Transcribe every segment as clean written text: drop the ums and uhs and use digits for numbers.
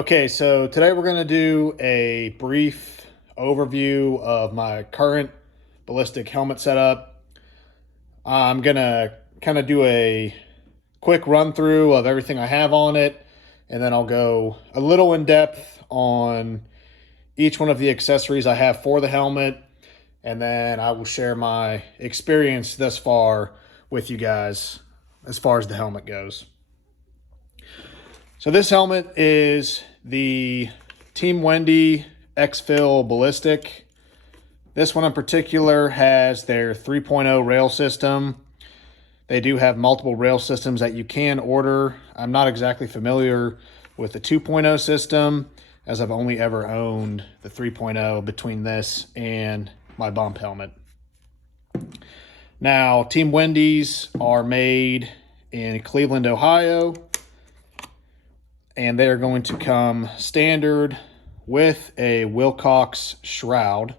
Okay, so today we're going to do a brief overview of my current ballistic helmet setup. I'm going to kind of do a quick run through of everything I have on it, and then I'll go a little in depth on each one of the accessories I have for the helmet, and then I will share my experience thus far with you guys as far as the helmet goes. So this helmet is the Team Wendy Exfil Ballistic. This one in particular has their 3.0 rail system. They do have multiple rail systems that you can order. I'm not exactly familiar with the 2.0 system, as I've only ever owned the 3.0 between this and my bump helmet. Now, Team Wendy's are made in Cleveland, Ohio, and they're going to come standard with a Wilcox shroud.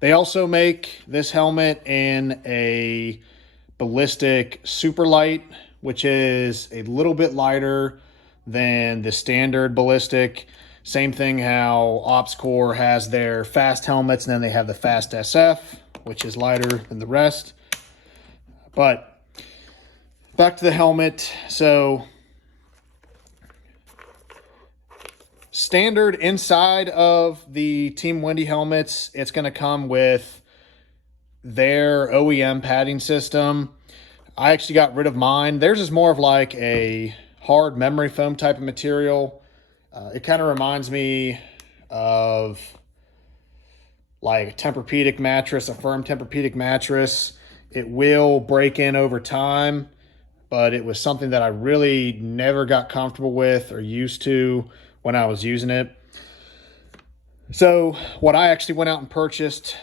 They also make this helmet in a ballistic super light, which is a little bit lighter than the standard ballistic. Same thing how OpsCore has their fast helmets, and then they have the fast SF, which is lighter than the rest. But back to the helmet. So standard inside of the Team Wendy helmets, it's going to come with their OEM padding system. I actually got rid of mine. Theirs is more of like a hard memory foam type of material. It kind of reminds me of like a Tempur-Pedic mattress, a firm Tempur-Pedic mattress. It will break in over time, but it was something that I really never got comfortable with or used to when I was using it. So what I actually went out and purchased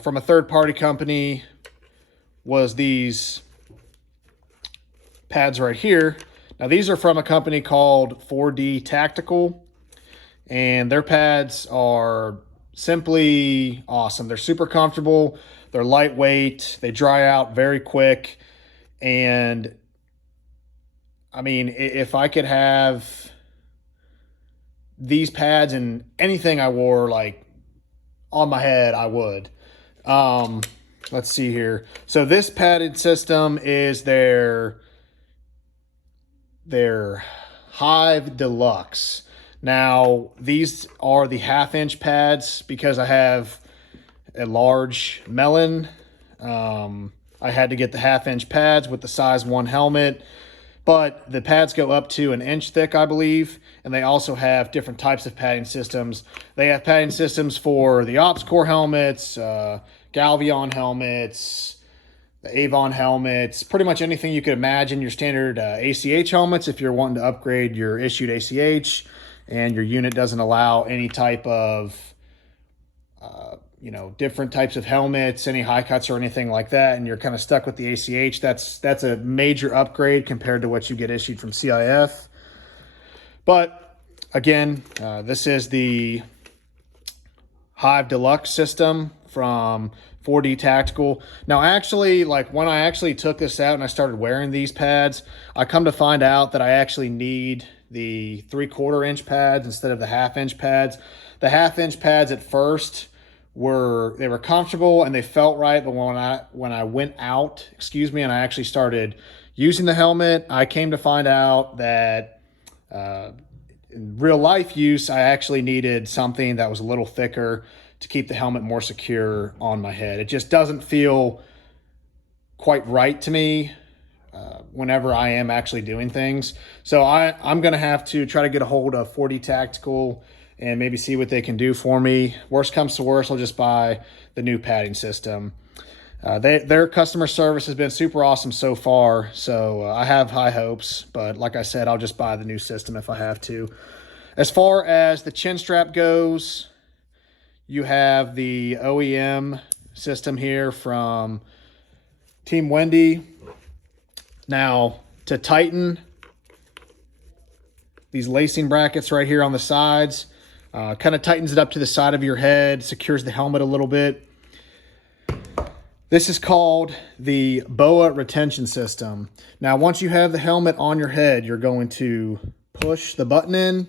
from a third-party company was these pads right here. Now these are from a company called 4D Tactical, and their pads are simply awesome. They're super comfortable, they're lightweight, they dry out very quick, and I mean, if I could have these pads and anything I wore like on my head, I would. Let's see here. So this padded system is their Hive Deluxe. Now these are the 1/2-inch pads because I have a large melon. I had to get the 1/2-inch pads with the size 1 helmet. But the pads go up to 1 inch thick, I believe, and they also have different types of padding systems. They have padding systems for the OpsCore helmets, Galvion helmets, the Avon helmets, pretty much anything you could imagine. Your standard ACH helmets if you're wanting to upgrade your issued ACH and your unit doesn't allow any type of different types of helmets, any high cuts or anything like that, and you're kind of stuck with the ACH, that's a major upgrade compared to what you get issued from CIF. But again, this is the Hive Deluxe system from 4D Tactical. Now actually, like when I actually took this out and I started wearing these pads, I come to find out that I actually need the 3/4 inch pads instead of the 1/2-inch pads. The 1/2-inch pads at first were comfortable and they felt right, but when I went out, and I actually started using the helmet, I came to find out that in real life use, I actually needed something that was a little thicker to keep the helmet more secure on my head. It just doesn't feel quite right to me whenever I am actually doing things. So I'm going to have to try to get a hold of 4D Tactical and maybe see what they can do for me. Worst comes to worst, I'll just buy the new padding system. Their customer service has been super awesome so far, so I have high hopes. But like I said, I'll just buy the new system if I have to. As far as the chin strap goes, you have the OEM system here from Team Wendy. Now, to tighten these lacing brackets right here on the sides, kind of tightens it up to the side of your head, secures the helmet a little bit. This is called the BOA retention system. Now, once you have the helmet on your head, you're going to push the button in,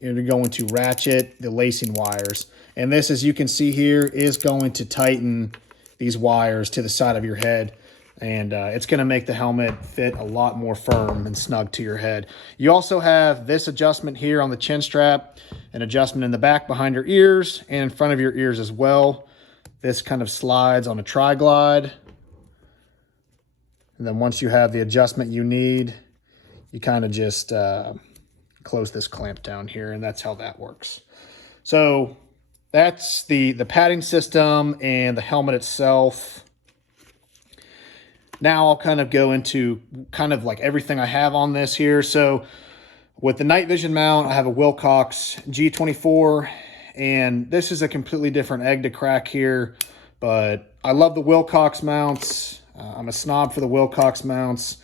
you're going to ratchet the lacing wires. And this, as you can see here, is going to tighten these wires to the side of your head. And it's going to make the helmet fit a lot more firm and snug to your head. You also have this adjustment here on the chin strap, an adjustment in the back behind your ears and in front of your ears as well. This kind of slides on a tri-glide. And then once you have the adjustment you need, you kind of just close this clamp down here, and that's how that works. So that's the padding system and the helmet itself. Now I'll kind of go into kind of like everything I have on this here. So with the night vision mount, I have a Wilcox G24, and this is a completely different egg to crack here, but I love the Wilcox mounts. I'm a snob for the Wilcox mounts.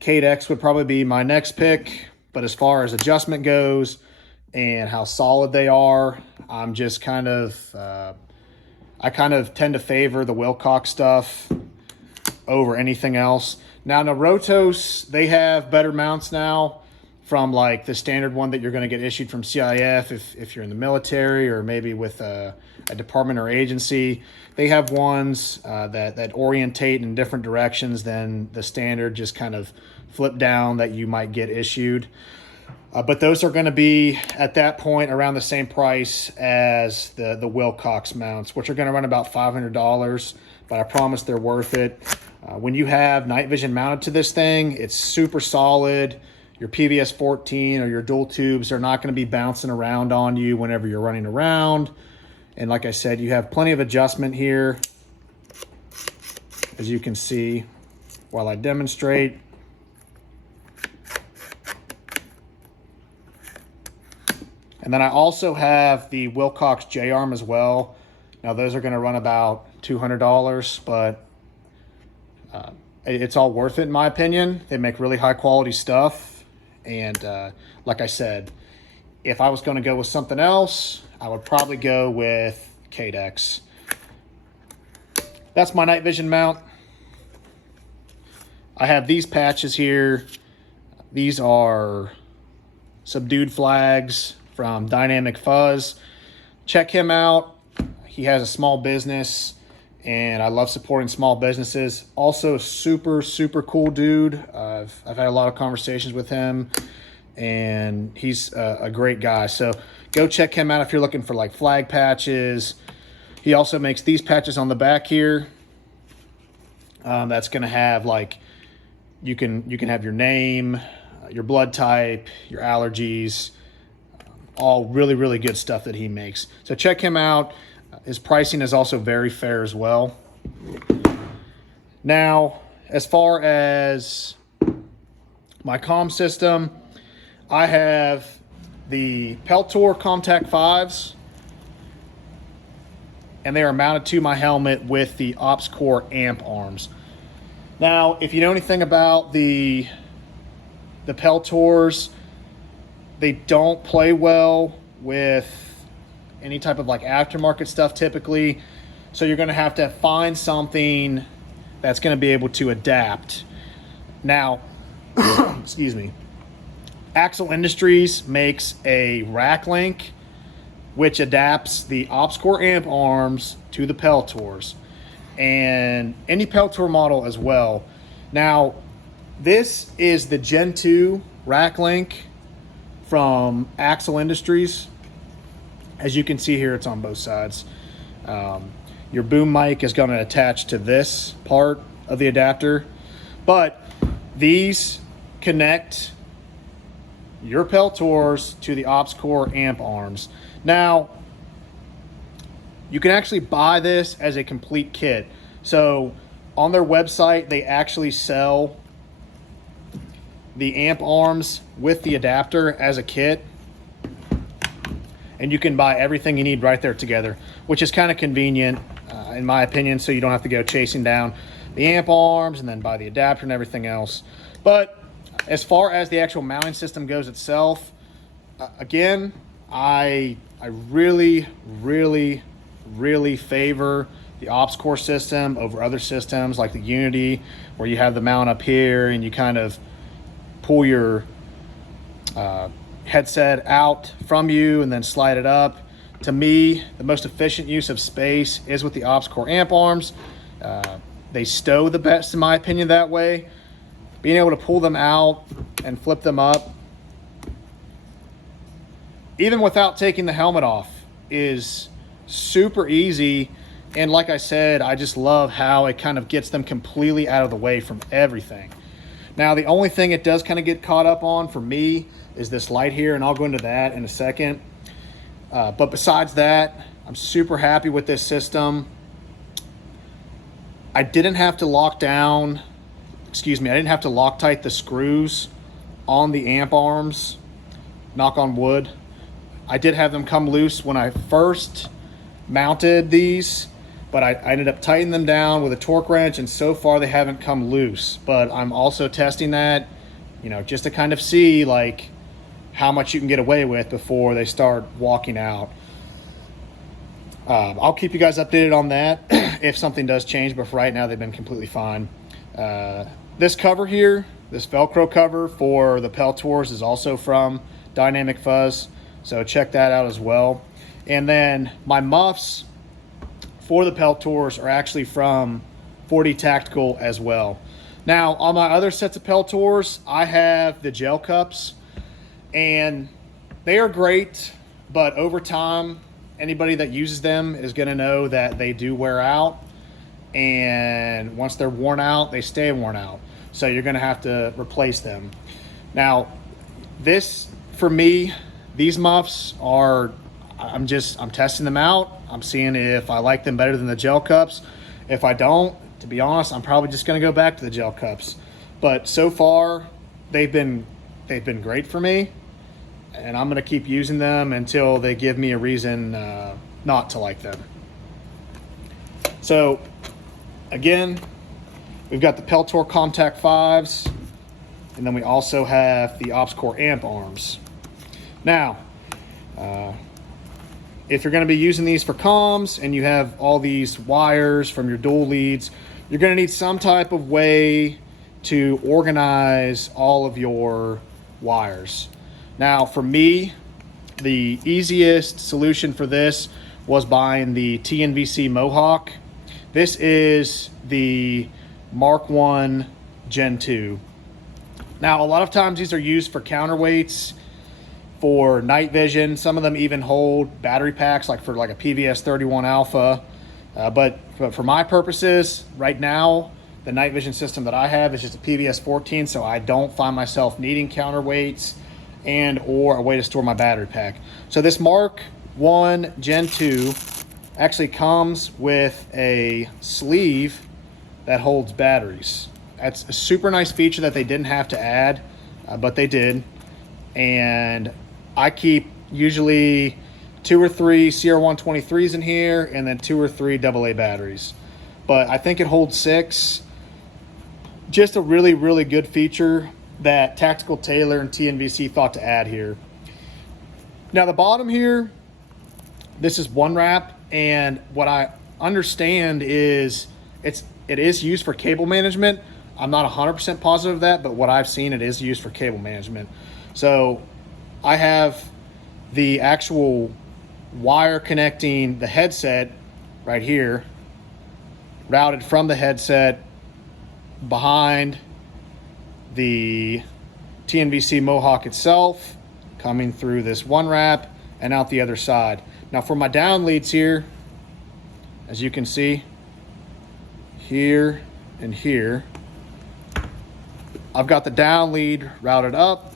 Cadex would probably be my next pick, but as far as adjustment goes and how solid they are, I'm just kind of, I kind of tend to favor the Wilcox stuff over anything else. Now, Naruto's, they have better mounts now from like the standard one that you're going to get issued from CIF if you're in the military or maybe with a department or agency. They have ones that orientate in different directions than the standard just kind of flip down that you might get issued. But those are going to be at that point around the same price as the Wilcox mounts, which are going to run about $500, but I promise they're worth it. When you have night vision mounted to this thing, it's super solid. Your PVS 14 or your dual tubes are not going to be bouncing around on you whenever you're running around. And like I said, you have plenty of adjustment here, as you can see while I demonstrate. And then I also have the Wilcox J-arm as well. Now those are going to run about $200, but it's all worth it in my opinion. They make really high quality stuff. And like I said, if I was going to go with something else, I would probably go with Cadex. That's my night vision mount. I have these patches here. These are subdued flags from Dynamic Fuzz. Check him out. He has a small business, and I love supporting small businesses. Also, super cool dude. I've had a lot of conversations with him, and he's a great guy. So go check him out if you're looking for like flag patches. He also makes these patches on the back here. That's going to have like, you can have your name, your blood type, your allergies, all really good stuff that he makes. So check him out. His pricing is also very fair as well. Now, as far as my comm system, I have the Peltor Contact 5s, and they are mounted to my helmet with the OpsCore amp arms. Now, if you know anything about the Peltors, they don't play well with any type of like aftermarket stuff typically. So you're going to have to find something that's going to be able to adapt. Now, excuse me, Exfil Industries makes a rack link which adapts the OpsCore amp arms to the Peltors and any Peltor model as well. Now, this is the Gen 2 rack link from Exfil Industries. As you can see here, it's on both sides. Your boom mic is going to attach to this part of the adapter, but these connect your Peltors to the OpsCore amp arms. Now, you can actually buy this as a complete kit. So on their website, they actually sell the amp arms with the adapter as a kit. And you can buy everything you need right there together, which is kind of convenient, in my opinion, so you don't have to go chasing down the amp arms and then buy the adapter and everything else. But as far as the actual mounting system goes itself, again, I really favor the OpsCore system over other systems like the Unity, where you have the mount up here and you kind of pull your headset out from you and then slide it up. To me, the most efficient use of space is with the Ops Core amp arms. They stow the best, in my opinion, that way. Being able to pull them out and flip them up, even without taking the helmet off, is super easy. And like I said, I just love how it kind of gets them completely out of the way from everything. Now, the only thing it does kind of get caught up on for me is this light here, and I'll go into that in a second. But besides that, I'm super happy with this system. I didn't have to lock down, I didn't have to Loctite the screws on the amp arms, knock on wood. I did have them come loose when I first mounted these, but I ended up tightening them down with a torque wrench, and so far they haven't come loose. But I'm also testing that, just to kind of see like how much you can get away with before they start walking out. I'll keep you guys updated on that if something does change, but for right now they've been completely fine. This cover here, this Velcro cover for the Peltors, is also from Dynamic Fuzz, so check that out as well. And then my muffs for the Peltors are actually from 4D Tactical as well. Now, on my other sets of Peltors, I have the gel cups, and they are great, but over time, anybody that uses them is going to know that they do wear out, and once they're worn out, they stay worn out. So you're going to have to replace them. Now, for me, these muffs are, I'm testing them out. I'm seeing if I like them better than the gel cups. If I don't, to be honest, I'm probably just going to go back to the gel cups. But so far, they've been great for me, and I'm going to keep using them until they give me a reason not to like them. So again, we've got the Peltor Contact 5s, and then we also have the Ops Core amp arms. Now, if you're going to be using these for comms and you have all these wires from your dual leads, you're going to need some type of way to organize all of your wires. Now, for me, the easiest solution for this was buying the TNVC Mohawk. This is the Mark 1 Gen 2. Now, a lot of times these are used for counterweights, for night vision. Some of them even hold battery packs, like for like a PVS 31 Alpha. But for my purposes, right now, the night vision system that I have is just a PVS 14, so I don't find myself needing counterweights and or a way to store my battery pack. So this Mark 1 Gen 2 actually comes with a sleeve that holds batteries. That's a super nice feature that they didn't have to add, but they did. And I keep usually 2 or 3 CR123s in here, and then 2 or 3 AA batteries. But I think it holds 6. Just a really, really good feature that Tactical Tailor and TNVC thought to add here. Now the bottom here, this is one wrap, and what I understand is it is used for cable management. I'm not 100% positive of that, but what I've seen, it is used for cable management. So I have the actual wire connecting the headset right here, routed from the headset behind the TNVC Mohawk itself, coming through this one wrap and out the other side. Now for my down leads here, as you can see, here and here, I've got the down lead routed up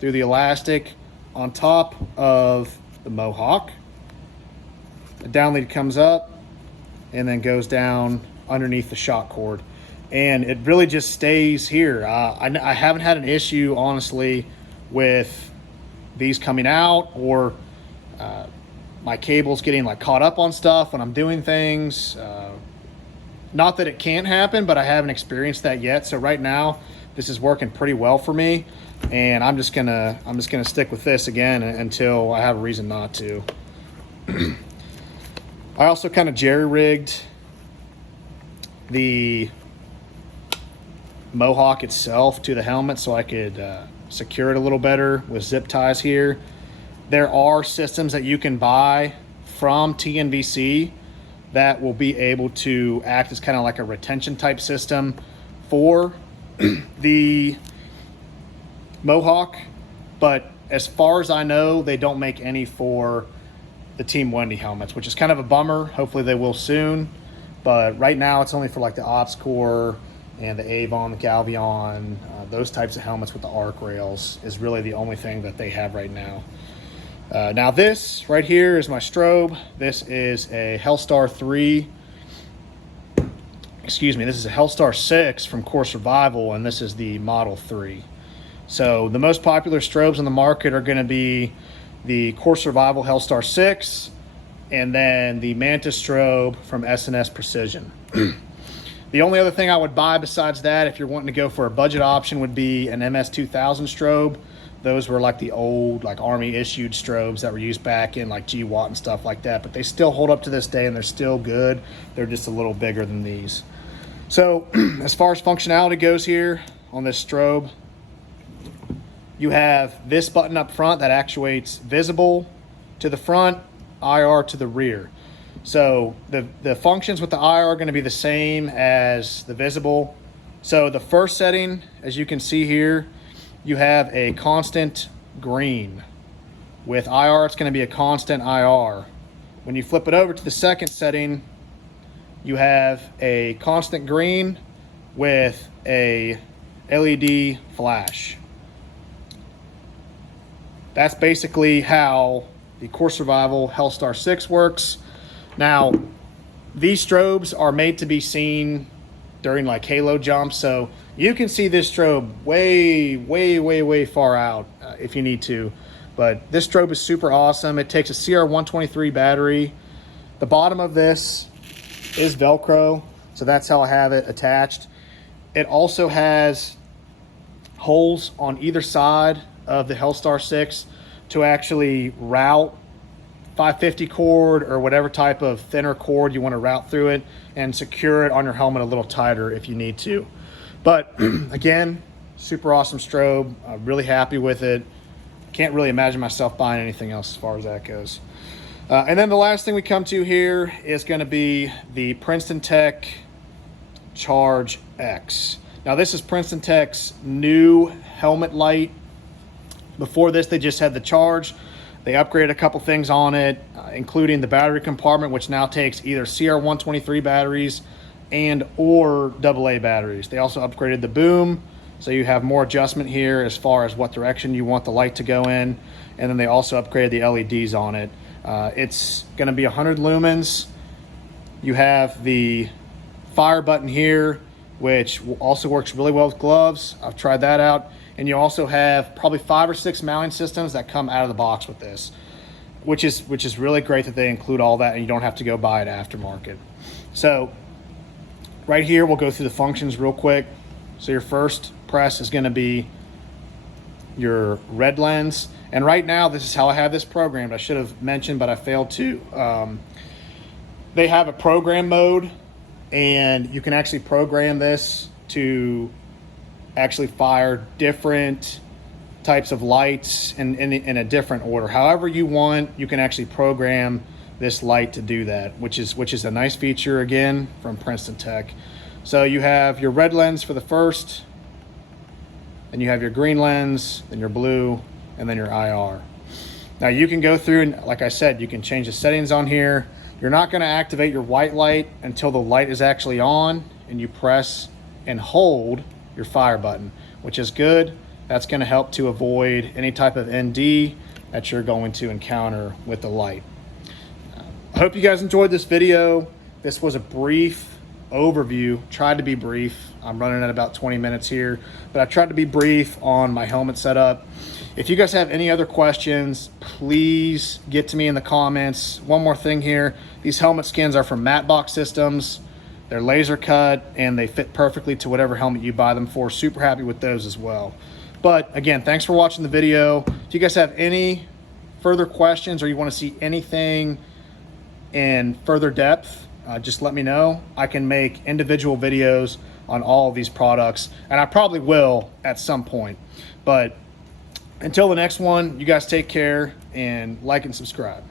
through the elastic on top of the Mohawk. The down lead comes up and then goes down underneath the shock cord. And it really just stays here. I haven't had an issue, honestly, with these coming out or my cables getting like caught up on stuff when I'm doing things. Not that it can't happen, but I haven't experienced that yet. So right now, this is working pretty well for me, and I'm just gonna stick with this again until I have a reason not to. I also kind of jerry-rigged the Mohawk itself to the helmet so I could secure it a little better with zip ties here. There are systems that you can buy from TNVC that will be able to act as kind of like a retention type system for the Mohawk, but as far as I know, they don't make any for the Team Wendy helmets, which is kind of a bummer. Hopefully they will soon, but right now it's only for like the Ops Core and the Avon, the Galvion, those types of helmets with the arc rails is really the only thing that they have right now. Now this right here is my strobe. This is a Hellstar 3. Excuse me, this is a Hellstar 6 from Core Survival, and this is the Model 3. So the most popular strobes on the market are going to be the Core Survival Hellstar 6 and then the Mantis strobe from S&S Precision. The only other thing I would buy besides that, if you're wanting to go for a budget option, would be an MS2000 strobe. Those were like the old like Army issued strobes that were used back in like GWAT and stuff like that, but they still hold up to this day and they're still good. They're just a little bigger than these. So as far as functionality goes here on this strobe, you have this button up front that actuates visible to the front, IR to the rear. So the functions with the IR are going to be the same as the visible. So the first setting, as you can see here, you have a constant green. With IR, it's going to be a constant IR. When you flip it over to the second setting, you have a constant green with a LED flash. That's basically how the Core Survival Hellstar 6 works. Now, these strobes are made to be seen during like halo jumps, so you can see this strobe way far out if you need to. But this strobe is super awesome. It takes a CR123 battery. The bottom of this is Velcro, so that's how I have it attached. It also has holes on either side of the Hellstar 6 to actually route 550 cord or whatever type of thinner cord you want to route through it and secure it on your helmet a little tighter if you need to. But again, super awesome strobe. I'm really happy with it. Can't really imagine myself buying anything else as far as that goes. And then the last thing we come to here is going to be the Princeton Tech Charge X. Now this is Princeton Tech's new helmet light. Before this, they just had the Charge. They upgraded a couple things on it, including the battery compartment, which now takes either CR123 batteries and or AA batteries. They also upgraded the boom, so you have more adjustment here as far as what direction you want the light to go in. And then they also upgraded the LEDs on it. It's going to be 100 lumens. You have the fire button here, which also works really well with gloves. I've tried that out. And you also have probably 5 or 6 mounting systems that come out of the box with this, which is really great that they include all that and you don't have to go buy it aftermarket. So right here, we'll go through the functions real quick. So your first press is going to be your red lens. And right now, this is how I have this programmed. I should have mentioned, but I failed to. They have a program mode, and you can actually program this to actually fire different types of lights in a different order. However you want, you can actually program this light to do that, which is a nice feature, again, from Princeton Tech. So you have your red lens for the first, then you have your green lens, then your blue, and then your IR. Now you can go through and, like I said, you can change the settings on here. You're not going to activate your white light until the light is actually on and you press and hold your fire button, which is good. That's going to help to avoid any type of ND that you're going to encounter with the light. I hope you guys enjoyed this video. This was a brief overview, tried to be brief. I'm running at about 20 minutes here, but I tried to be brief on my helmet setup. If you guys have any other questions, please get to me in the comments. One more thing here, these helmet skins are from Mattebox Systems. They're laser cut and they fit perfectly to whatever helmet you buy them for. Super happy with those as well. But again, thanks for watching the video. If you guys have any further questions or you want to see anything in further depth, just let me know. I can make individual videos on all of these products, and I probably will at some point. But Until the next one, you guys take care and like and subscribe.